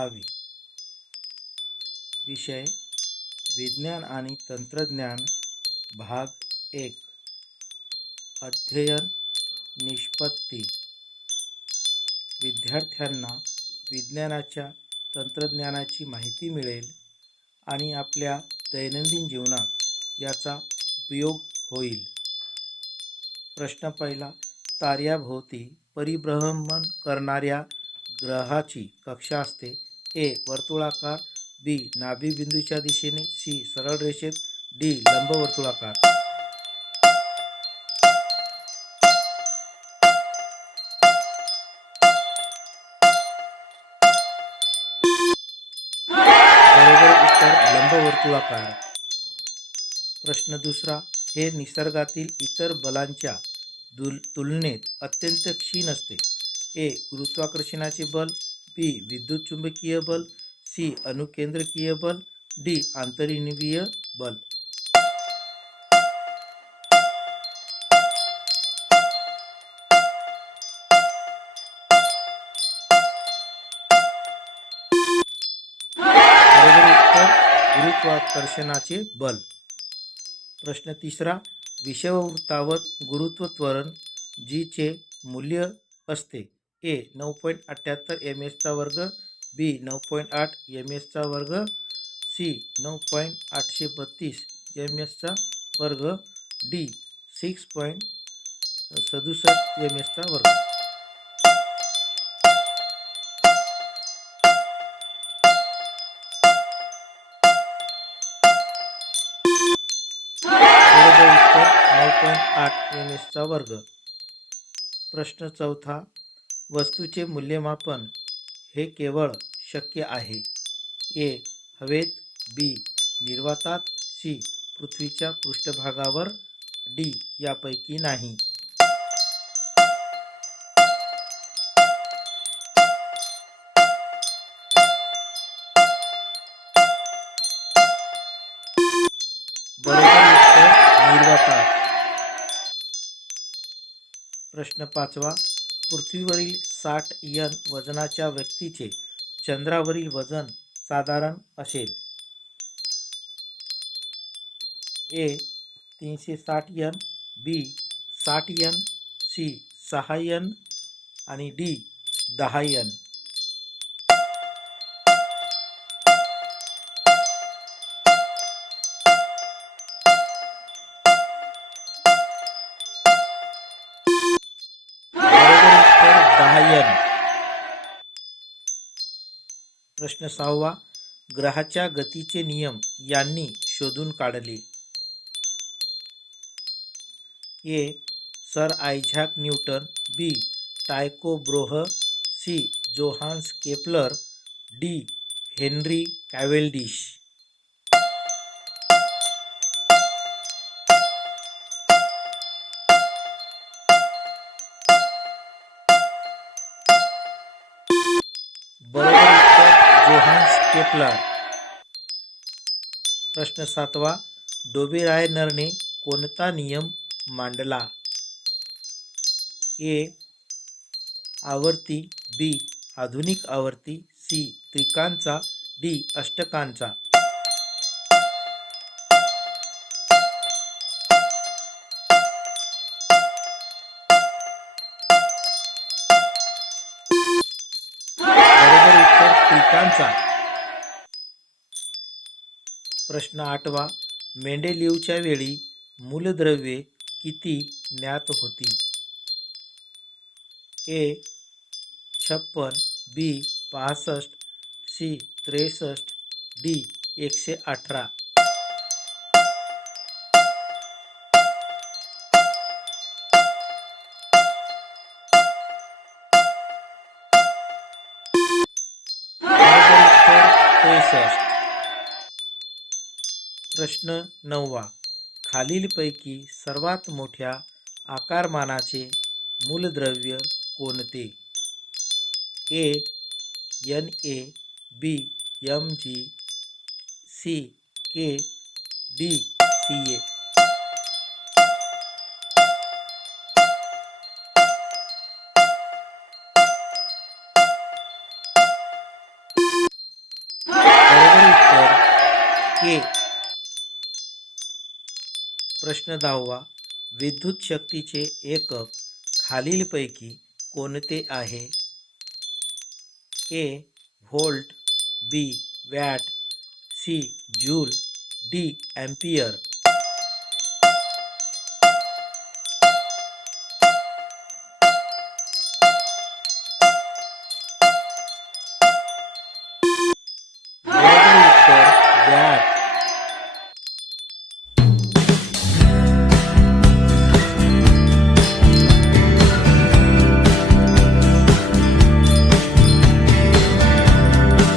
10वी. विषय विज्ञान आणि तंत्रज्ञान भाग 1. अध्ययन निष्पत्ती. विद्यार्थ्यांना विज्ञानाच्या तंत्रज्ञानाची माहिती मिळेल आणि आपल्या दैनंदिन जीवनात याचा उपयोग होईल. प्रश्न पहिला. ताऱ्याभोवती परिभ्रमण करणाऱ्या ग्रहाची कक्षा असते. ए. वर्तुळाकार, बी. नाभिबिंदूच्या दिशेने, सी. सरळ रेषेत, डी. लंबवर्तुळाकार. बरोबर उत्तर लंबवर्तुळाकार. प्रश्न दुसरा. हे निसर्गातील इतर बलांच्या तुलनेत अत्यंत क्षीण असते. ए. गुरुत्वाकर्षणाचे बल, बी. विद्युतचुंबकीय बल, सी. अणुकेंद्रकीय बल, डी. आंतरिणीय बल. बरोबर उत्तर गुरुत्वाकर्षणाचे बल. प्रश्न तिसरा. विषुववृत्तावर गुरुत्व त्वरण जी चे मूल्य असते. ए. 9.78 ms वर्ग, बी. 9.8 ms वर्ग, सी. 9.832 ms वर्ग, डी. 6.67 ms वर्ग. बरोबर उत्तर 9.8 ms वर्ग. प्रश्न चौथा. वस्तूचे मूल्यमापन हे केवळ शक्य आहे. ए. हवेत, बी. निर्वातात, सी. पृथ्वीच्या पृष्ठभागावर, डी. यापैकी नाही. बरोबर उत्तर निर्वातात. प्रश्न पाचवा. पृथ्वीवरील 60 वजनाच्या व्यक्तीचे चंद्रावरील वजन साधारण असेल. ए. 360 बी. 60 सी. 6 आणि डी. 10 प्रश्न सहावा. ग्रहाच्या गतीचे नियम यांनी शोधून काढले. A. Sir Isaac Newton, B. Tycho Brahe, C. Johannes Kepler, D. Henry Cavendish. बरोबर उत्तर जोहान्स केपलर. प्रश्न सातवा. डोबेरायनरने कोणता नियम मांडला. ए. आवर्ती, बी. आधुनिक आवर्ती, सी. त्रिकांचा, डी. अष्टकांचा. बरोबर उत्तर त्रिकांचा. प्रश्न आठवा. मेंडेलीवच्या वेळी मूलद्रव्ये किती ज्ञात होती. ए. 56, बी. 65, सी. 63, डी. 118. बरोबर उत्तर 63. प्रश्न 9वा. खालीलपैकी सर्वात मोठ्या आकारमानाचे मूलद्रव्य कोणते. A. Na, B. Mg, C. K, D. Ca. के. प्रश्न 10वा. विद्युत शक्तीचे एकक खालीलपैकी कोणते आहे? A. Volt, B. Watt, C. Joule, D. Ampere.